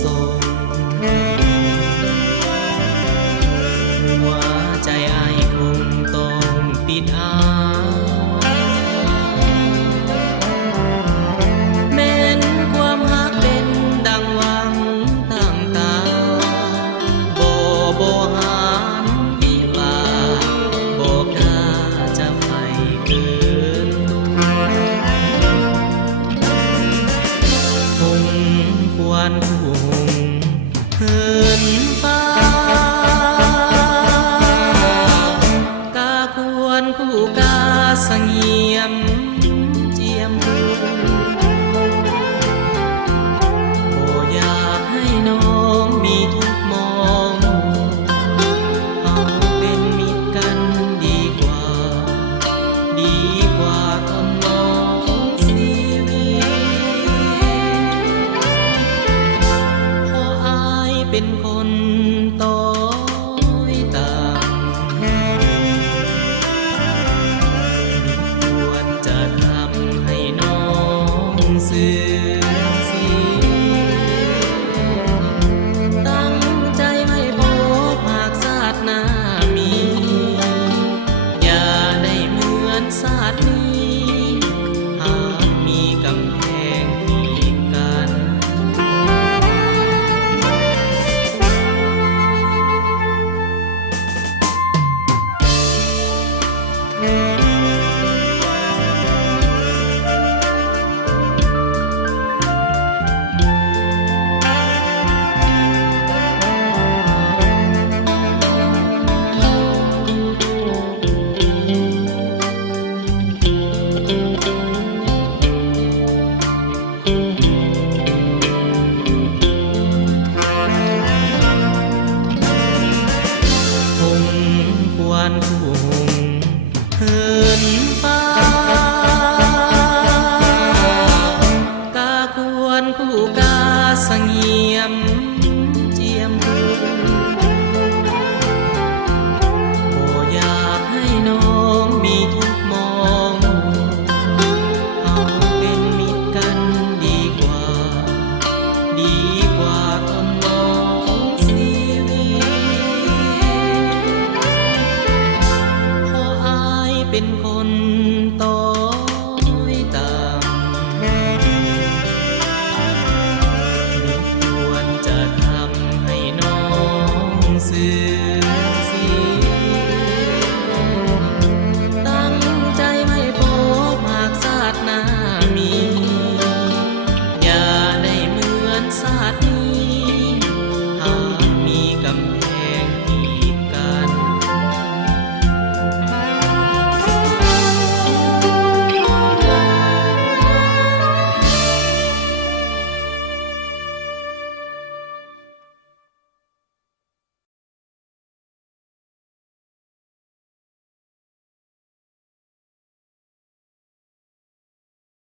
ส่งหัวใจอายคงต้องติดอาแม้นความหักเป็นดังหวังตั้งตาบ่หามดีว่าบ่กล้าจะไปเกินตัวคงควรผู้เหินฟ้ากาควรคู่กาเสงี่ยมเจียมบุญบ่อยากให้น้องมีทุกข์มองเอาเป็นมิตรกันดีกว่าทำน้องเสียวิเพราะอายเป็นคนต้อยต่ำควรจะทำให้น้องเสื่อมเสียตั้งใจไว้พบหากชาติหน้ามีอย่าได้เหมือนชาตินี้หากมีกำแพงกีดกัน คงควรผู้เหินฟ้ากาควรคู่กาเสงี่ยมเจียมบุญบ่อยากให้น้องมีทุกข์มองเอาเป็นมิตรกันดีกว่าทำ